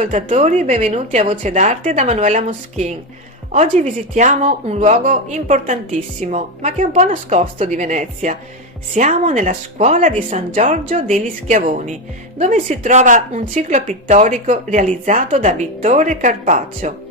ascoltatori, benvenuti a Voce d'Arte da Manuela Moschin. Oggi visitiamo un luogo importantissimo, ma che è un po' nascosto di Venezia. Siamo nella scuola di San Giorgio degli Schiavoni, dove si trova un ciclo pittorico realizzato da Vittore Carpaccio.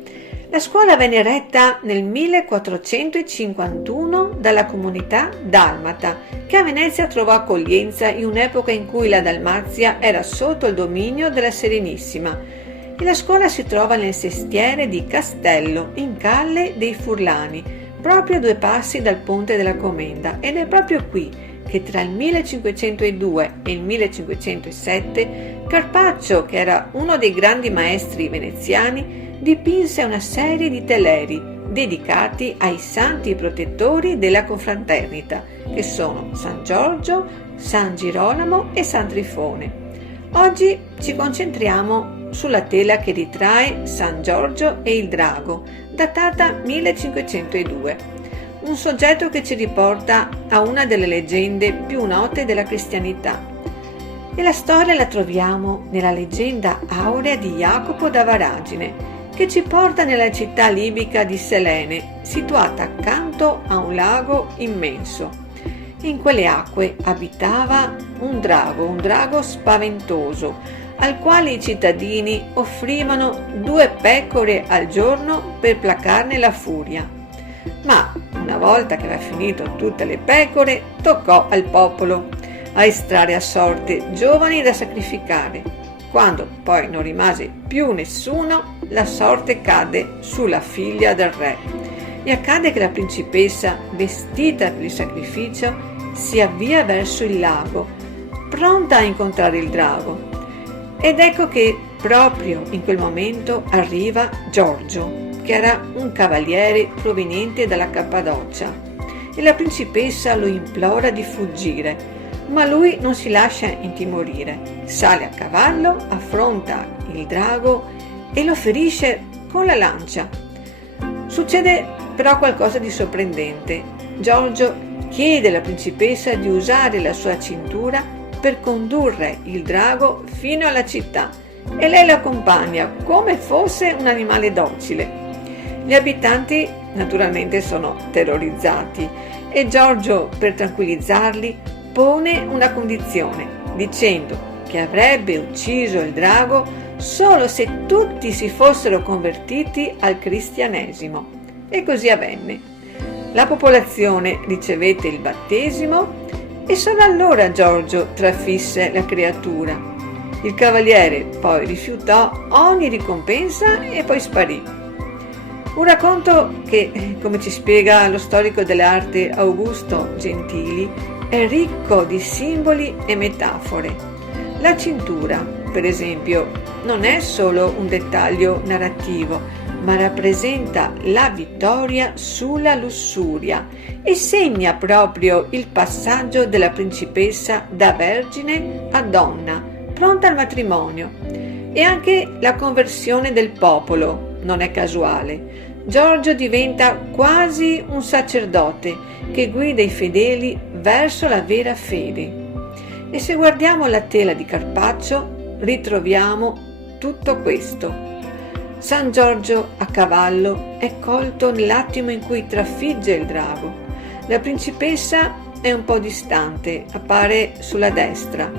La scuola venne eretta nel 1451 dalla comunità dalmata, che a Venezia trovò accoglienza in un'epoca in cui la Dalmazia era sotto il dominio della Serenissima. E la scuola si trova nel sestiere di Castello, in Calle dei Furlani, proprio a 2 passi dal Ponte della Comenda, ed è proprio qui che tra il 1502 e il 1507 Carpaccio, che era uno dei grandi maestri veneziani, dipinse una serie di teleri dedicati ai santi protettori della confraternita, che sono San Giorgio, San Girolamo e San Trifone. Oggi ci concentriamo sulla tela che ritrae San Giorgio e il drago, datata 1502, un soggetto che ci riporta a una delle leggende più note della cristianità. E la storia la troviamo nella leggenda aurea di Jacopo da Varagine, che ci porta nella città libica di Selene, situata accanto a un lago immenso. In quelle acque abitava un drago spaventoso, al quale i cittadini offrivano 2 pecore al giorno per placarne la furia. Ma una volta che aveva finito tutte le pecore, toccò al popolo a estrarre a sorte giovani da sacrificare. Quando poi non rimase più nessuno, la sorte cadde sulla figlia del re. E accade che la principessa, vestita per il sacrificio, si avvia verso il lago, pronta a incontrare il drago. Ed ecco che proprio in quel momento arriva Giorgio, che era un cavaliere proveniente dalla Cappadocia, e la principessa lo implora di fuggire. Ma lui non si lascia intimorire, sale a cavallo, affronta il drago e lo ferisce con la lancia. Succede però qualcosa di sorprendente. Giorgio chiede alla principessa di usare la sua cintura per condurre il drago fino alla città e lei lo accompagna come fosse un animale docile. Gli abitanti naturalmente sono terrorizzati e Giorgio, per tranquillizzarli, pone una condizione, dicendo che avrebbe ucciso il drago solo se tutti si fossero convertiti al cristianesimo. E così avvenne. La popolazione ricevette il battesimo e solo allora Giorgio trafisse la creatura. Il cavaliere poi rifiutò ogni ricompensa e poi sparì. Un racconto che, come ci spiega lo storico dell'arte Augusto Gentili, è ricco di simboli e metafore. La cintura, per esempio, non è solo un dettaglio narrativo, ma rappresenta la vittoria sulla lussuria e segna proprio il passaggio della principessa da vergine a donna, pronta al matrimonio. E anche la conversione del popolo non è casuale. Giorgio diventa quasi un sacerdote che guida i fedeli verso la vera fede. E se guardiamo la tela di Carpaccio ritroviamo tutto questo. San Giorgio a cavallo è colto nell'attimo in cui trafigge il drago. La principessa è un po' distante, appare sulla destra.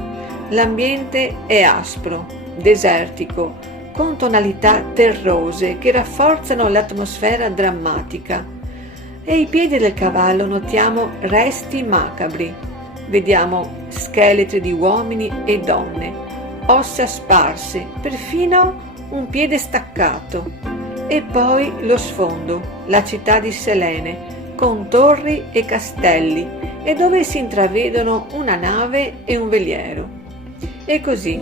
L'ambiente è aspro, desertico, con tonalità terrose che rafforzano l'atmosfera drammatica. E ai piedi del cavallo notiamo resti macabri. Vediamo scheletri di uomini e donne, ossa sparse, perfino un piede staccato. E poi lo sfondo, la città di Selene, con torri e castelli, e dove si intravedono una nave e un veliero. E così,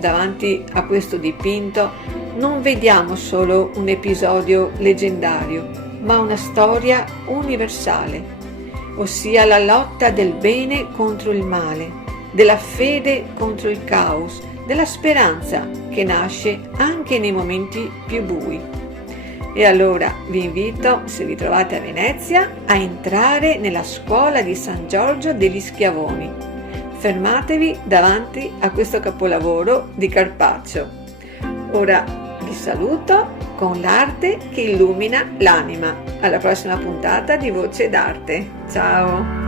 davanti a questo dipinto, non vediamo solo un episodio leggendario, ma una storia universale, ossia la lotta del bene contro il male, della fede contro il caos, della speranza che nasce anche nei momenti più bui. E allora vi invito, se vi trovate a Venezia, a entrare nella scuola di San Giorgio degli Schiavoni. Fermatevi davanti a questo capolavoro di Carpaccio. Ora ti saluto con l'arte che illumina l'anima. Alla prossima puntata di Voce d'Arte. Ciao!